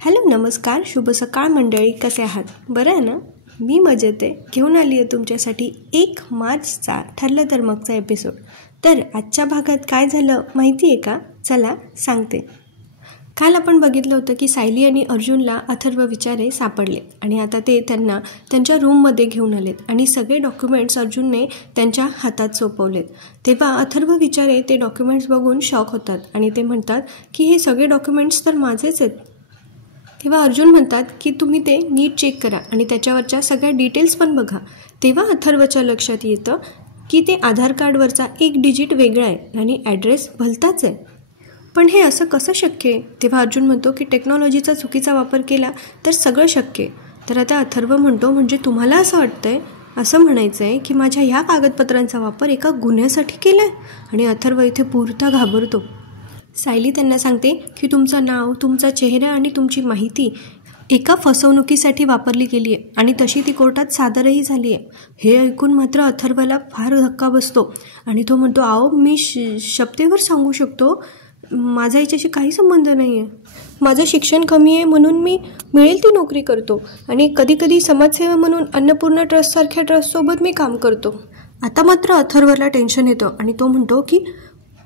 Hello नमस्कार, शुभ सकाळ मंडळी. कसे आहात? बरं आहे ना? मी मजेत आहे. घेऊन आली आहे तुमच्यासाठी 1 मार्चचा ठरलं तर मगचा एपिसोड. तर आजच्या भागात काय झालं माहिती आहे का? चला सांगते. काल आपण बघितलं होतं की सायली आणि अर्जुनला अथर्व विचारे सापडले आणि आता ते त्यांना त्यांच्या रूममध्ये घेऊन आलेत आणि सगळे डॉक्युमेंट्स अर्जुनने त्यांच्या हातात सोपवलेत. तेव्हा अथर्व विचारे ते डॉक्युमेंट्स बघून शॉक होतात आणि ते म्हणतात की हे सगळे डॉक्युमेंट्स तर माझेच आहेत. तेव्हा अर्जुन म्हणतात की तुम्ही ते नीट चेक करा आणि त्याच्यावरच्या सगळ्या डिटेल्स पण बघा. तेव्हा अथर्वच्या लक्षात येतं की ते आधार कार्डवरचा 1 डिजिट वेगळा आहे आणि ॲड्रेस भलताच आहे. पण हे असं कसं शक्य आहे? तेव्हा अर्जुन म्हणतो की टेक्नॉलॉजीचा चुकीचा वापर केला तर सगळं शक्य आहे. तर आता अथर्व म्हणतो म्हणजे तुम्हाला असं वाटतंय, असं म्हणायचं आहे की माझ्या ह्या कागदपत्रांचा वापर एका गुन्ह्यासाठी केला आहे? आणि अथर्व इथे पुरता घाबरतो. सायली त्यांना सांगते की तुमचं नाव, तुमचा चेहरा आणि तुमची माहिती एका फसवणुकीसाठी वापरली गेली आहे आणि तशी ती कोर्टात सादरही झाली आहे. हे ऐकून मात्र अथर्वला फार धक्का बसतो आणि तो म्हणतो अहो मी शपथेवर सांगू शकतो माझा याच्याशी काही संबंध नाही आहे. माझं शिक्षण कमी आहे म्हणून मी मिळेल ती नोकरी करतो आणि कधीकधी समाजसेवा म्हणून अन्नपूर्णा ट्रस्टसारख्या ट्रस्टसोबत मी काम करतो. आता मात्र अथर्वला टेन्शन येतं आणि तो म्हणतो की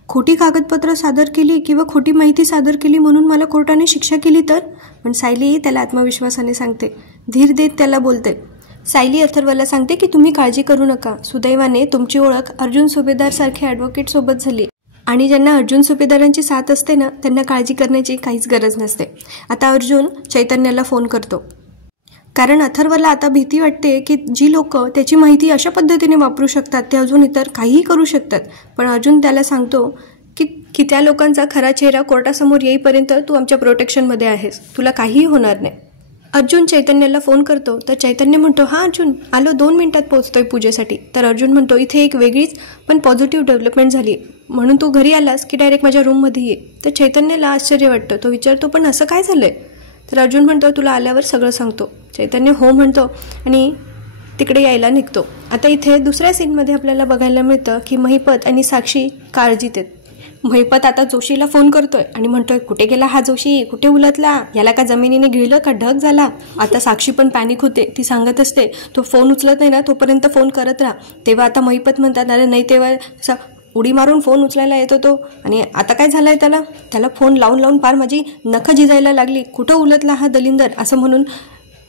खोटी कागदपत्र सादर केली किंवा खोटी माहिती सादर केली म्हणून मला कोर्टाने शिक्षा केली तर? पण सायली त्याला आत्मविश्वासाने सांगते, धीर देत त्याला बोलते. सायली अथर्वला सांगते की तुम्ही काळजी करू नका. सुदैवाने तुमची ओळख अर्जुन सुभेदारसारख्या ॲडव्होकेटसोबत झाली आणि ज्यांना अर्जुन सुभेदारांची साथ असते ना त्यांना काळजी करण्याची काहीच गरज नसते. आता अर्जुन चैतन्याला फोन करतो कारण अथर्वला आता भीती वाटते की जी लोक त्याची माहिती अशा पद्धतीने वापरू शकतात ते अजून इतर काहीही करू शकतात. पण अर्जुन त्याला सांगतो की त्या लोकांचा खरा चेहरा कोर्टासमोर येईपर्यंत तू आमच्या प्रोटेक्शनमध्ये आहेस, तुला काहीही होणार नाही. अर्जुन चैतन्याला फोन करतो तर चैतन्य म्हणतो हां अर्जुन आलो, 2 मिनिटात पोहोचतोय पूजेसाठी. तर अर्जुन म्हणतो इथे एक वेगळीच पण पॉझिटिव्ह डेव्हलपमेंट झाली म्हणून तू घरी आलास की डायरेक्ट माझ्या रूममध्ये ये. तर चैतन्याला आश्चर्य वाटतं. तो विचारतो पण असं काय झालं आहे? तर अर्जुन म्हणतो तुला आल्यावर सगळं सांगतो. चैतन्य हो म्हणतो आणि तिकडे यायला निघतो. आता इथे दुसऱ्या सीनमध्ये आपल्याला बघायला मिळतं की महिपत आणि साक्षी काळजीत आहेत. महिपत आता जोशीला फोन करतोय आणि म्हणतोय कुठे गेला हा जोशी, कुठे उलटला, याला का जमिनीने गिळलं का ढग झाला. आता साक्षी पण पॅनिक होते. ती सांगत असते तो फोन उचलत नाही ना तोपर्यंत फोन करत राहा. तेव्हा आता महिपत म्हणतात अरे नाही, तेव्हा उडी मारून फोन उचलायला येतो तो आणि आता काय झालंय त्याला फोन लावून लावून पार माझी नखं झिजायला लागली, कुठं उलटला हा दलिंदर, असं म्हणून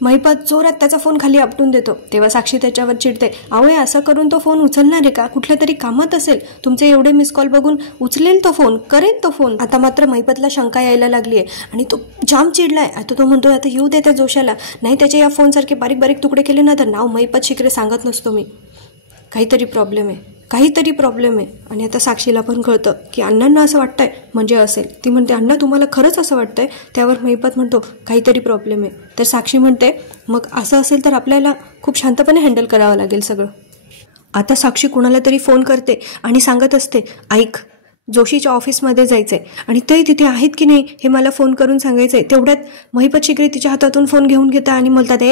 महिपत जोरात त्याचा फोन खाली आपटून देतो. तेव्हा साक्षी त्याच्यावर चिडते, अहो असं करून तो फोन उचलणार आहे का? कुठल्या तरी कामात असेल, तुमचे एवढे मिस कॉल बघून उचलेल तो फोन, करेल तो फोन. आता मात्र महिपतला शंका यायला लागली आहे आणि तो जाम चिडलाय. आता तो म्हणतो आता येऊ दे त्या जोशाला, नाही त्याच्या या फोनसारखे बारीक बारीक तुकडे केले ना तर नाव महिपत शिकरे सांगत नसतो मी. काहीतरी प्रॉब्लेम आहे. आणि आता साक्षीला पण कळतं की अण्णांना असं वाटतंय म्हणजे असेल. ती म्हणते अण्णा तुम्हाला खरंच असं वाटतंय? त्यावर महिपत म्हणतो काहीतरी प्रॉब्लेम आहे. तर साक्षी म्हणते मग असं असेल तर आपल्याला खूप शांतपणे हँडल करावं लागेल सगळं. आता साक्षी कुणाला तरी फोन करते आणि सांगत असते ऐक जोशीच्या ऑफिसमध्ये जायचंय आणि ते तिथे आहेत की नाही हे मला फोन करून सांगायचंय. तेवढ्यात महिपत शिकरे तिच्या हातातून फोन घेऊन घेता आणि म्हणतात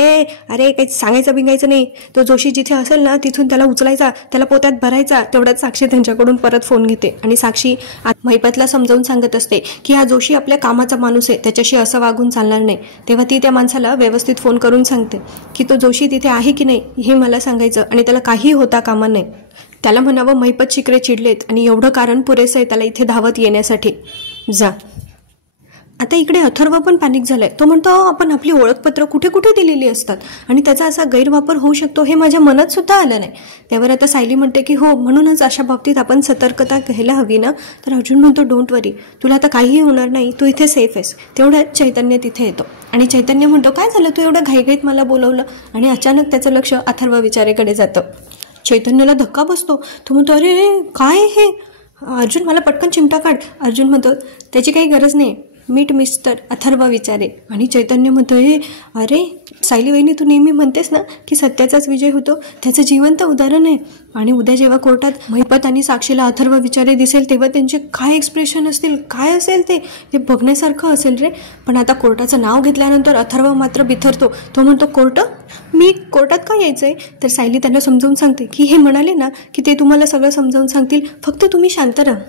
अरे काही सांगायचं बिंगायचं नाही, तो जोशी जिथे असेल ना तिथून त्याला उचलायचा, त्याला पोत्यात भरायचा. तेवढ्यात साक्षी त्यांच्याकडून परत फोन घेते आणि साक्षी महिपतला समजावून सांगत असते की हा जोशी आपल्या कामाचा माणूस आहे, त्याच्याशी असं वागून चालणार नाही. तेव्हा ती त्या माणसाला व्यवस्थित फोन करून सांगते की तो जोशी तिथे आहे की नाही हे मला सांगायचं आणि त्याला काही होता कामा नाही. त्याला म्हणावं महिपत शिकरे चिडलेत आणि एवढं कारण पुरेसं आहे त्याला इथे धावत येण्यासाठी, जा. आता इकडे अथर्व पण पॅनिक झालाय. तो म्हणतो आपण आपली ओळखपत्र कुठे कुठे दिलेली असतात आणि त्याचा असा गैरवापर होऊ शकतो हे माझ्या मनात सुद्धा आलं नाही. त्यावर आता सायली म्हणते की हो म्हणूनच अशा बाबतीत आपण सतर्कता घ्यायला हवी ना. तर अर्जुन म्हणतो डोंट वरी, तुला आता काहीही होणार नाही, तू इथे सेफ आहेस. तेवढ्यात चैतन्य तिथे येतो आणि चैतन्य म्हणतो काय झालं, तू एवढं घाईघाईत मला बोलवलं? आणि अचानक त्याचं लक्ष अथर्व विचारेकडे जातं. चैतन्याला धक्का बसतो. तो म्हणतो अरे काय हे अर्जुन, मला पटकन चिमटा काढ. अर्जुन म्हणतो त्याची काही गरज नाही, मीट मिस्टर अथर्व विचारे. आणि चैतन्य म्हणतो अरे सायली वहिनी तू नेहमी म्हणतेस ना की सत्याचाच विजय होतो, त्याचं जिवंत उदाहरण आहे. आणि उद्या जेव्हा कोर्टात महिपत आणि साक्षीला अथर्व विचारे दिसेल तेव्हा त्यांचे काय एक्सप्रेशन असतील, काय असेल ते बघण्यासारखं असेल रे. पण आता कोर्टाचं नाव घेतल्यानंतर अथर्व मात्र बिथरतो. तो म्हणतो कोर्ट, मी कोर्टात का यायचंय? तर सायली त्यांना समजावून सांगते की हे म्हणाले ना की ते तुम्हाला सगळं समजावून सांगतील, फक्त तुम्ही शांत राहा.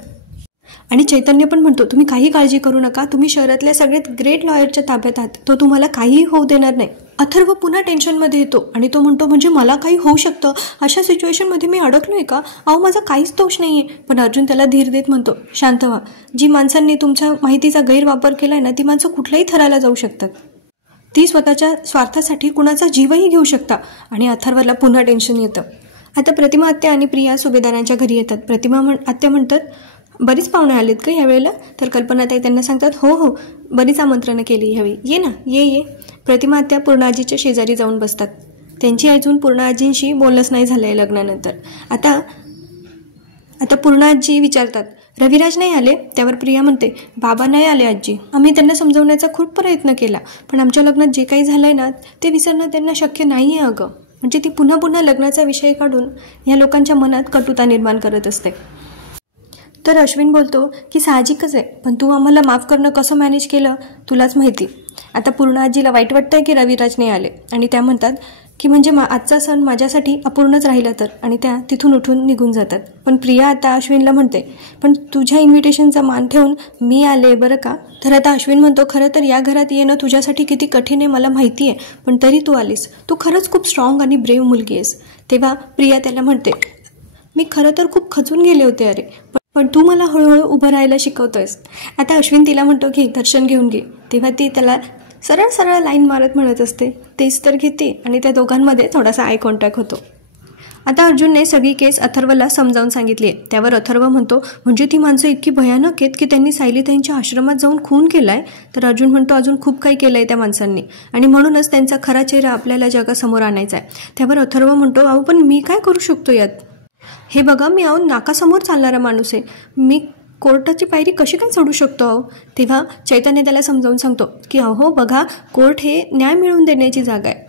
आणि चैतन्य पण म्हणतो, तुम्ही काही काळजी करू नका, तुम्ही शहरातल्या सगळ्यात ग्रेट लॉयरच्या ताब्यात आहात, तो तुम्हाला काहीही होऊ देणार नाही. अथर्व पुन्हा टेन्शनमध्ये येतो आणि तो म्हणतो, म्हणजे मला काही होऊ शकतं, अशा सिच्युएशनमध्ये मी अडकलोय का? अहो, माझा काहीच दोष नाही आहे. पण अर्जुन त्याला धीर देत म्हणतो, शांत व्हा, जी माणसांनी तुमच्या माहितीचा गैरवापर केलाय ना, ती माणसं कुठल्याही थराला जाऊ शकतात, ती स्वतःच्या स्वार्थासाठी कुणाचा जीवही घेऊ शकता. आणि अथर्वला पुन्हा टेन्शन येतं. आता प्रतिमा आत्या आणि प्रिया सुभेदारांच्या घरी येतात. प्रतिमा आत्या म्हणतात, बरीच पाहुणे आलेत का यावेळेला? तर कल्पनाताई त्यांना सांगतात, हो, बरीच आमंत्रणं केली ह्यावेळी, ये ना, ये. प्रतिमा आत्या पूर्णाजीच्या शेजारी जाऊन बसतात. त्यांची अजून पूर्णाजींशी बोलणंच नाही झालं आहे लग्नानंतर. आता पूर्णाजी विचारतात, रविराज नाही आले? त्यावर प्रिया म्हणते, बाबा नाही आले आजी, आम्ही त्यांना समजवण्याचा खूप प्रयत्न केला, पण आमच्या लग्नात जे काही झालंय ना ते विसरणं त्यांना शक्य नाही आहे अगं. म्हणजे ती पुन्हा लग्नाचा विषय काढून या लोकांच्या मनात कटुता निर्माण करत असते. तर अश्विन बोलतो की साहजिकच आहे, पण तू आम्हाला माफ करणं कसं मॅनेज केलं तुलाच माहिती. आता पूर्ण आजीला वाईट वाटतंय की रविराज नाही आले आणि त्या म्हणतात की म्हणजे आजचा सण माझ्यासाठी अपूर्णच राहिला तर, आणि त्या तिथून उठून निघून जातात. पण प्रिया आता अश्विनला म्हणते, पण तुझ्या इन्व्हिटेशनचा मान ठेवून मी आले बरं का. तर आता अश्विन म्हणतो, खरं तर या घरात येणं तुझ्यासाठी किती कठीण आहे मला माहिती आहे, पण तरी तू आलीस, तू खरंच खूप स्ट्रॉंग आणि ब्रेव्ह मुलगी आहेस. तेव्हा प्रिया त्याला म्हणते, मी खरं तर खूप खचून गेले होते अरे, पण तू मला हळूहळू उभं राहायला शिकवतोयस. आता अश्विन तिला म्हणतो, घे दर्शन घेऊन घे. तेव्हा ती त्याला सरळ लाईन मारत म्हणत असते, तेच तर घेते, आणि त्या दोघांमध्ये थोडासा आय कॉन्टॅक्ट होतो. आता अर्जुनने सगळी केस अथर्वला समजावून सांगितली आहे. त्यावर अथर्व म्हणतो, म्हणजे ती माणसं इतकी भयानक आहेत की त्यांनी सायलीताईंच्या आश्रमात जाऊन खून केलाय? तर अर्जुन म्हणतो, अजून खूप काही केलंय त्या माणसांनी, आणि म्हणूनच त्यांचा खरा चेहरा आपल्याला जगासमोर आणायचा आहे. त्यावर अथर्व म्हणतो, अहो पण मी काय करू शकतो यात? हे बघा, मी नाकासमोर चालणारा माणूस आहे, मी कोर्टाची पायरी कशी काय चढू शकतो अहो? तेव्हा चैतन्य त्याला समजावून सांगतो की अहो बघा, कोर्ट हे न्याय मिळवून देण्याची जागा आहे,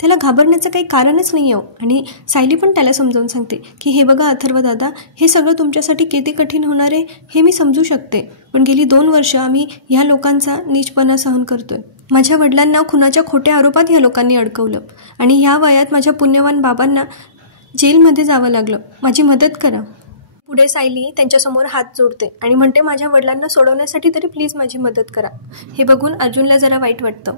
त्याला घाबरण्याचं काही कारणच नाही आहे. आणि सायली पण त्याला समजावून सांगते की हे बघा अथर्व दादा, हे सगळं तुमच्यासाठी किती कठीण होणार आहे हे मी समजू शकते, पण गेली 2 वर्ष आम्ही ह्या लोकांचा नीचपणा सहन करतोय. माझ्या वडिलांना खुनाच्या खोट्या आरोपात ह्या लोकांनी अडकवलं, आणि ह्या वयात माझ्या पुण्यवान बाबांना जेलमध्ये जावं लागलं, माझी मदत करा. पुढे सायली त्यांच्यासमोर हात जोडते आणि म्हणते, माझ्या वडिलांना सोडवण्यासाठी तरी प्लीज माझी मदत करा. हे बघून अर्जुनला जरा वाईट वाटतं.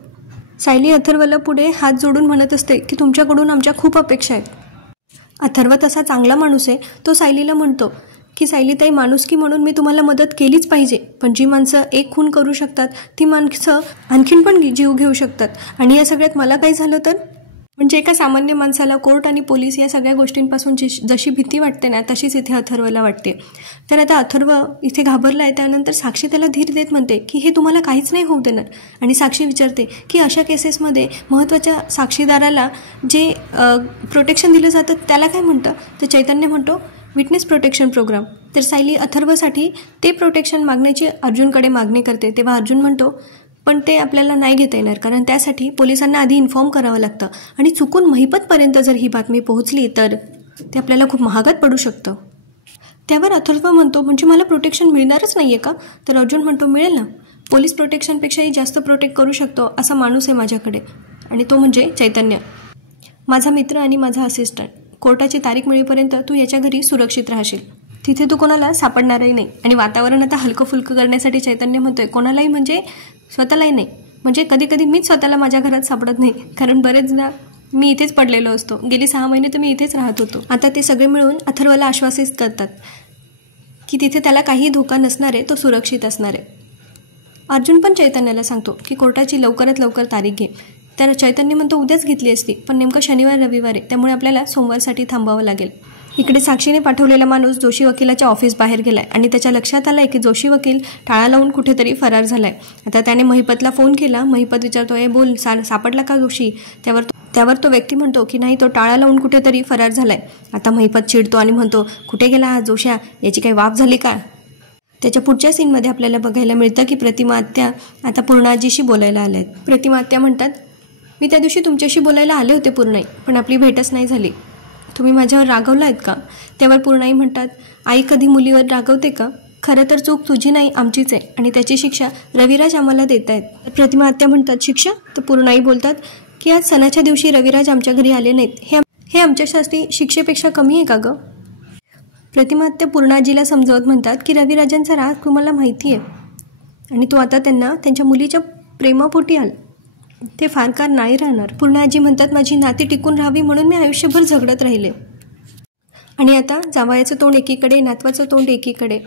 सायली अथर्वला पुढे हात जोडून म्हणत असते की तुमच्याकडून आमच्या खूप अपेक्षा आहेत. अथर्व तसा चांगला माणूस आहे, तो सायलीला म्हणतो की सायलीताई, माणुसकी म्हणून मी तुम्हाला मदत केलीच पाहिजे, पण जी माणसं एक खून करू शकतात ती माणसं आणखीन पण जीव घेऊ शकतात, आणि या सगळ्यात मला काही झालं तर? म्हणजे एका सामान्य माणसाला कोर्ट आणि पोलीस या सगळ्या गोष्टींपासून जशी भीती वाटते ना, तशीच इथे अथर्वला वाटते. तर आता अथर्व इथे घाबरला आहे. त्यानंतर साक्षी त्याला धीर देत म्हणते की हे तुम्हाला काहीच नाही होऊ देणार, आणि साक्षी विचारते की अशा केसेसमध्ये महत्त्वाच्या साक्षीदाराला जे प्रोटेक्शन दिलं जातं त्याला काय म्हणतं? तर चैतन्य म्हणतो, विटनेस प्रोटेक्शन प्रोग्राम. तर सायली अथर्वसाठी ते प्रोटेक्शन मागण्याची अर्जुनकडे मागणी करते. तेव्हा अर्जुन म्हणतो, पण ते आपल्याला नाही घेता येणार, कारण त्यासाठी पोलिसांना आधी इन्फॉर्म करावं लागतं, आणि चुकून महिपतपर्यंत जर ही बातमी पोहोचली तर ते आपल्याला खूप महागात पडू शकतं. त्यावर अथर्व म्हणतो, म्हणजे मला प्रोटेक्शन मिळणारच नाही आहे का? तर अर्जुन म्हणतो, मिळेल ना, पोलीस प्रोटेक्शनपेक्षाही जास्त प्रोटेक्ट करू शकतो असा माणूस आहे माझ्याकडे, आणि तो म्हणजे चैतन्य, माझा मित्र आणि माझा असिस्टंट. कोर्टाची तारीख मिळेपर्यंत तू याच्या घरी सुरक्षित राहशील, तिथे तू कोणाला सापडणारही नाही. आणि वातावरण आता हलकं फुलकं करण्यासाठी चैतन्य म्हणतोय, कोणालाही म्हणजे स्वतःलाही नाही, म्हणजे कधी कधी मीच स्वतःला माझ्या घरात सापडत नाही, कारण बरेचदा मी इथेच पडलेलो असतो, गेली 6 महिने तर मी इथेच राहत होतो. आता ते सगळे मिळून अथर्वला आश्वासित करतात की तिथे त्याला काही धोका नसणार आहे, तो सुरक्षित असणार आहे. अर्जुन पण चैतन्याला सांगतो की कोर्टाची लवकरात लवकर तारीख घे. तर चैतन्य म्हणतो, उद्याच घेतली असती, पण नेमकं शनिवार रविवार आहे, त्यामुळे आपल्याला सोमवारसाठी थांबावं लागेल. इकडे साक्षीने पाठवलेला माणूस जोशी वकिलाच्या ऑफिस बाहेर गेलाय, आणि त्याच्या लक्षात आलंय की जोशी वकील टाळा लावून कुठेतरी फरार झालाय. आता त्याने महिपतला फोन केला. महिपत विचारतोय, बोल, सापडला का जोशी? त्यावर तो व्यक्ती म्हणतो की नाही, तो टाळा लावून कुठेतरी फरार झालाय. आता महिपत चिडतो आणि म्हणतो, कुठे गेला हा जोश्या, याची काही वाफ झाली का? त्याच्या पुढच्या सीनमध्ये आपल्याला बघायला मिळतं की प्रतिमा आत्या आता पूर्णाजीशी बोलायला आल्या आहेत. प्रतिमा आत्या म्हणतात, मी त्या दिवशी तुमच्याशी बोलायला आले होते पूर्णाई, पण आपली भेटच नाही झाली, तुम्ही माझ्यावर रागवला आहेत का? त्यावर पूर्णाई म्हणतात, आई कधी मुलीवर रागवते का? खरं तर चूक तुझी नाही, आमचीच आहे, आणि त्याची शिक्षा रविराज आम्हाला देत आहेत. प्रतिमा आत्या म्हणतात, शिक्षा? तर पूर्णाई बोलतात की आज सणाच्या दिवशी रविराज आमच्या घरी आले नाहीत, हे आमच्यासाठी शिक्षेपेक्षा कमी आहे का गं? प्रतिमा पूर्णाजीला समजावत म्हणतात की रविराजांचा राग तुम्हाला माहिती आहे आणि तो आता त्यांच्या मुलीच्या प्रेमापोटी आला, ते फार काळ नाही राहणार. पूर्णाजी म्हणतात माझी नाती टिकून राहावी म्हणून मी आयुष्यभर झगडत राहिले आणि आता जावयाचं तोंड एकीकडे, नातवाचं तोंड एकीकडे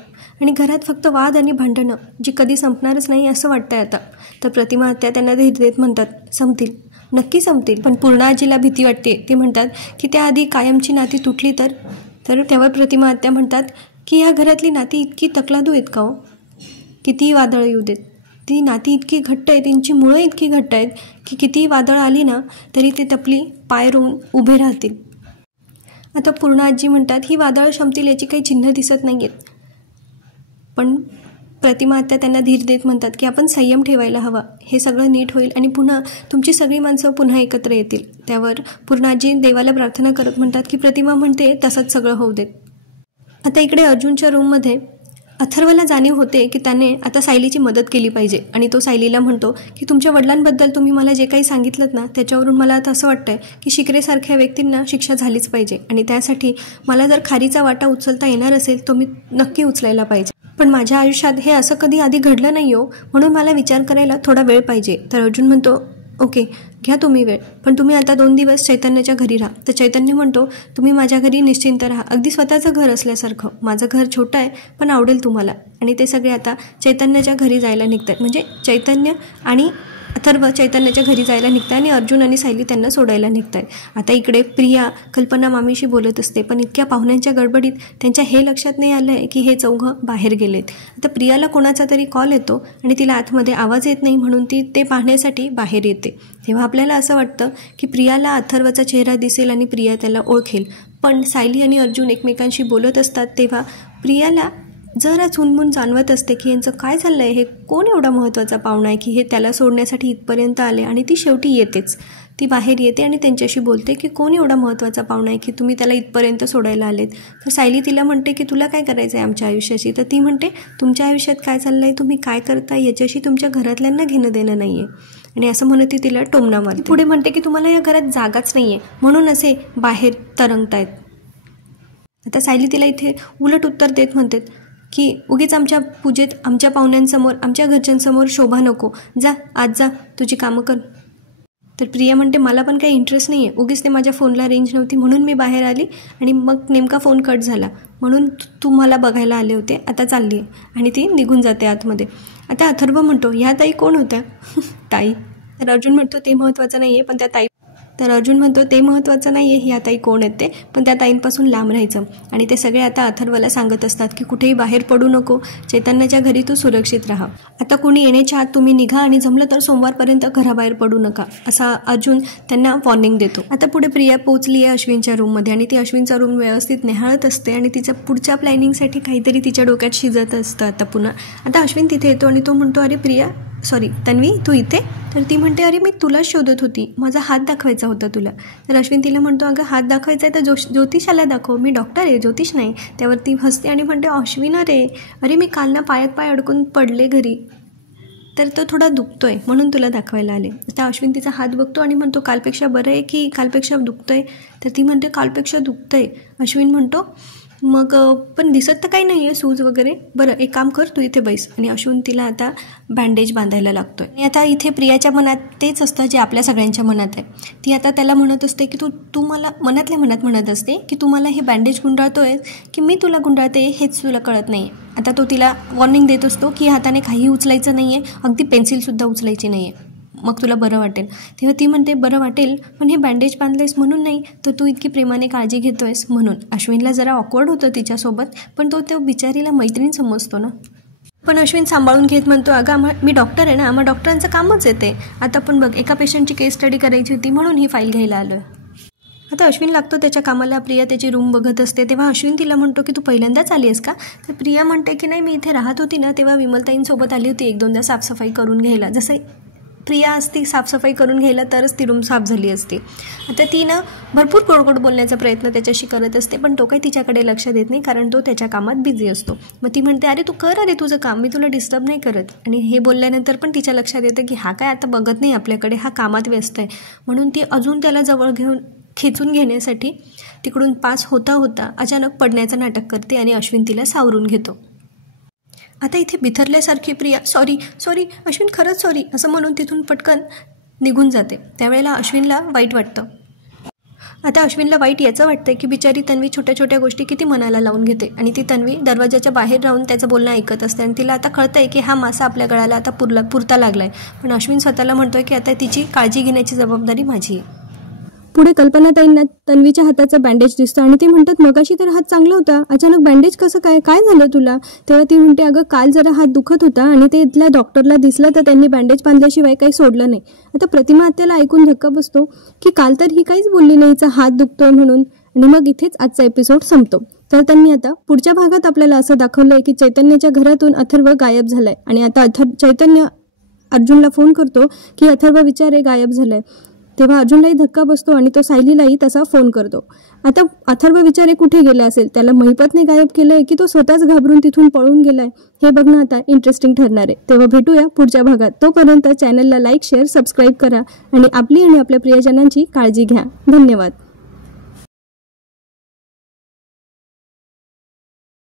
आणि घरात फक्त वाद आणि भांडणं जी कधी संपणारच नाही असं वाटतंय आता. तर प्रतिमा त्यांना धीर देत म्हणतात संपतील, नक्की संपतील. पण पूर्णाजीला भीती वाटते. ती म्हणतात की त्याआधी कायमची नाती तुटली तर तेव्हा प्रतिमा म्हणतात की या घरातली नाती इतकी तकलादू आहेत का हो, कितीही वादळ येऊ देत, ती नाती इतकी घट्ट आहेत, त्यांची मुळं इतकी घट्ट आहेत की कितीही वादळ आली ना तरी ते तपली पाय रोवून उभे राहतील. आता पूर्णाजी म्हणतात ही वादळ शमतील याची काही चिन्ह दिसत नाही आहेत. पण प्रतिमा त्यांना धीर देत म्हणतात की आपण संयम ठेवायला हवा, हे सगळं नीट होईल आणि पुन्हा तुमची सगळी माणसं पुन्हा एकत्र येतील. त्यावर पूर्णाजी देवाला प्रार्थना करत म्हणतात की प्रतिमा म्हणते तसंच सगळं होऊ देत. आता इकडे अर्जुनच्या रूममध्ये अथर्वला जाणीव होते की त्याने आता सायलीची मदत केली पाहिजे आणि तो सायलीला म्हणतो की तुमच्या वडिलांबद्दल तुम्ही मला जे काही सांगितलं ना त्याच्यावरून मला आता असं वाटतंय की शिकरेसारख्या व्यक्तींना शिक्षा झालीच पाहिजे आणि त्यासाठी मला जर खारीचा वाटा उचलता येणार असेल तो मी नक्की उचलायला पाहिजे. पण माझ्या आयुष्यात हे असं कधी आधी घडलं नाही हो, म्हणून मला विचार करायला थोडा वेळ पाहिजे. तर अर्जुन म्हणतो ओके घ्या तुम्ही वेळ, पण तुम्ही आता 2 दिवस चैतन्याच्या घरी राहा. तर चैतन्य म्हणतो तुम्ही माझ्या घरी निश्चिंत राहा, अगदी स्वतःचं घर असल्यासारखं. माझं घर छोटं आहे पण आवडेल तुम्हाला. आणि ते सगळे आता चैतन्याच्या घरी जायला निघतात. म्हणजे चैतन्य आणि अथर्व चैतन्याच्या घरी जायला निघतात आणि अर्जुन आणि सायली त्यांना सोडायला निघतात. आता इकडे प्रिया कल्पना मामीशी बोलत असते, पण इतक्या पाहुण्यांच्या गडबडीत त्यांच्या हे लक्षात नाही आलं आहे की हे चौघं बाहेर गेलेत. आता प्रियाला कोणाचा तरी कॉल येतो आणि तिला आतमध्ये आवाज येत नाही म्हणून ती ते पाहण्यासाठी बाहेर येते. तेव्हा आपल्याला असं वाटतं की प्रियाला अथर्वचा चेहरा दिसेल आणि प्रिया त्याला ओळखेल. पण सायली आणि अर्जुन एकमेकांशी बोलत असतात तेव्हा प्रियाला जरा चुनमुन जाणवत असते की यांचं काय चाललं आहे, हे कोण एवढा महत्त्वाचा पाहुणा आहे की हे त्याला सोडण्यासाठी इथपर्यंत आले. आणि ती शेवटी येतेच, ती बाहेर येते आणि त्यांच्याशी बोलते की कोण एवढा महत्त्वाचा पाहुणा आहे की तुम्ही त्याला इथपर्यंत सोडायला आलेत. तर सायली तिला म्हणते की तुला काय करायचं आहे आमच्या आयुष्याशी. तर ती म्हणते तुमच्या आयुष्यात काय चाललं आहे, तुम्ही काय करताय याच्याशी तुमच्या घरातल्यांना घेणं देणं नाही आहे. आणि असं म्हणत ती तिला टोमणा मारते. पुढे म्हणते की तुम्हाला या घरात जागाच नाही आहे म्हणून असे बाहेर तरंगतायत. आता सायली तिला इथे उलट उत्तर देत म्हणतात की उगीच आमच्या पूजेत आमच्या पाहुण्यांसमोर आमच्या घरच्यांसमोर शोभा नको, जा आज जा तुझी कामं कर. तर प्रिया म्हणते मला पण काही इंटरेस्ट नाही आहे, उगीच ते माझ्या फोनला रेंज नव्हती म्हणून मी बाहेर आली आणि मग नेमका फोन कट झाला म्हणून तू मला बघायला आले होते, आता चालली आहे. आणि ती निघून जाते आतमध्ये. आता अथर्व म्हणतो ह्या ताई कोण होत्या ताई. तर अर्जुन म्हणतो ते महत्त्वाचं नाही आहे पण त्या ताई. तर अर्जुन म्हणतो ते महत्त्वाचं नाही आहे ह्या ताई कोण आहेत ते, पण त्या ताईंपासून लांब राहायचं. आणि ते सगळे आता अथर्वला सांगत असतात की कुठेही बाहेर पडू नको, चैतन्याच्या घरी तू सुरक्षित राहा. आता कोणी येण्याच्या आत तुम्ही निघा आणि जमलं तर सोमवारपर्यंत घराबाहेर पडू नका असा अर्जुन त्यांना वॉर्निंग देतो. आता पुढे प्रिया पोहोचली आहे अश्विनच्या रूममध्ये आणि ती अश्विनचा रूम व्यवस्थित निहाळत असते आणि तिच्या पुढच्या प्लॅनिंगसाठी काहीतरी तिच्या डोक्यात शिजत असतं. आता पुन्हा आता अश्विन तिथे येतो आणि तो म्हणतो अरे प्रिया तन्वी तू इथे. तर ती म्हणते अरे मी तुला शोधत होती, माझा हात दाखवायचा होता तुला. तर अश्विन तिला म्हणतो अगं हात दाखवायचा आहे तर ज्योतिषाला दाखव, मी डॉक्टर आहे ज्योतिष नाही. त्यावरती हसते आणि म्हणते अश्विन अरे मी काल ना पायात पाय अडकून पडले घरी, तर तो थोडा दुखतोय म्हणून तुला दाखवायला आले. आता अश्विन तिचा हात बघतो आणि म्हणतो कालपेक्षा बरं आहे की कालपेक्षा दुखतंय. तर ती म्हणते कालपेक्षा दुखतंय. अश्विन म्हणतो मग पण दिसत तर काही नाही आहे सूज वगैरे, बरं एक काम कर तू इथे बैस. आणि अश्विन तिला आता बँडेज बांधायला लागतो आहे. आणि आता इथे प्रियाच्या मनात तेच असतं जे आपल्या सगळ्यांच्या मनात आहे. ती आता त्याला म्हणत असते की तू मला मनातल्या मनात म्हणत असते की तू मला हे बँडेज गुंडाळतो आहे की मी तुला गुंडाळते हेच तुला कळत नाही आहे. आता तो तिला वॉर्निंग देत असतो की हाताने काही उचलायचं नाही आहे, अगदी पेन्सिलसुद्धा उचलायची नाही आहे, मग तुला बरं वाटेल. तेव्हा ती म्हणते बरं वाटेल पण हे बँडेज बांधलंयस म्हणून नाही, तर तू इतकी प्रेमाने काळजी घेतोयस म्हणून. अश्विनला जरा ऑकवर्ड होतं तिच्यासोबत, पण तो बिचारीला मैत्रीण समजतो ना. पण अश्विन सांभाळून घेत म्हणतो अगं मी डॉक्टर आहे ना, आम्हा डॉक्टरांचं कामच येते. आता पण बघ एका पेशंटची केस स्टडी करायची होती म्हणून ही फाईल घ्यायला आलो आहे. आता अश्विन लागतो त्याच्या कामाला. प्रिया त्याची रूम बघत असते तेव्हा अश्विन तिला म्हणतो की तू पहिल्यांदाच आली आहेस का. तर प्रिया म्हणते की नाही मी इथे राहत होती ना तेव्हा विमलताईंसोबत आली होती 1-2दा साफसफाई करून घ्यायला. जसं प्रिया असती साफसफाई करून घ्यायला तरच ती रूम साफ झाली असते. आता ती ना भरपूर गोड बोलण्याचा प्रयत्न त्याच्याशी करत असते पण तो काही तिच्याकडे लक्ष देत नाही कारण तो त्याच्या कामात बिझी असतो. मग ती म्हणते अरे तू कर तुझं काम, मी तुला डिस्टर्ब नाही करत. आणि हे बोलल्यानंतर पण तिच्या लक्षात येतं की हा काय आता बघत नाही आपल्याकडे, हा कामात व्यस्त आहे. म्हणून ती अजून त्याला जवळ घेऊन खेचून घेण्यासाठी तिकडून पास होता होता अचानक पडण्याचं नाटक करते आणि अश्विन तिला सावरून घेतो. आता इथे बिथरल्यासारखी प्रिया सॉरी सॉरी अश्विन खरंच सॉरी असं म्हणून तिथून पटकन निघून जाते. त्यावेळेला अश्विनला वाईट वाटतं. आता अश्विनला वाईट याचं वाटतं की बिचारी तन्वी छोट्या छोट्या गोष्टी किती मनाला लावून घेते आणि ती तन्वी दरवाजाच्या बाहेर राहून त्याचं बोलणं ऐकत असते आणि तिला आता कळतं आहे की हा मासा आपल्या गळाला आता पुरता लागला आहे. पण अश्विन स्वतःला म्हणतो आहे की आता तिची काळजी घेण्याची जबाबदारी माझी आहे. पुढे कल्पनाताईंना तन्वीच्या हाताचं बँडेज दिसतं आणि ती म्हणतात मगाशी तर हात चांगला होता, अचानक बँडेज कसं काय झालं तुला? तेव्हा ती म्हणते अगं काल जरा हात दुखत होता आणि ते इथल्या डॉक्टरला दिसलं तर त्यांनी बँडेज बांधल्याशिवाय काही सोडलं नाही. आता प्रतिमा आत्याला ऐकून धक्का बसतो की काल तर ही काहीच बोलली नाही हिचा हात दुखतोय म्हणून. आणि मग इथेच आजचा एपिसोड संपतो. तर त्यांनी आता पुढच्या भागात आपल्याला असं दाखवलंय की चैतन्याच्या घरातून अथर्व गायब झालाय आणि आता चैतन्य अर्जुनला फोन करतो की अथर्व विचारे गायब झालाय. तेव्हा अर्जुनलाही धक्का बसतो आणि तो सायलीलाही तसा फोन करतो. आता अथर्व विचारे कुठे गेला असेल, त्याला महिपतने गायब केलंय की तो स्वतःच घाबरून तिथून पळून गेलाय, हे बघणं आता इंटरेस्टिंग ठरणार आहे. तेव्हा भेटूया पुढच्या भागात. तोपर्यंत चॅनलला लाईक शेअर सबस्क्राईब करा आणि आपली आणि आपल्या प्रियजनांची काळजी घ्या. धन्यवाद.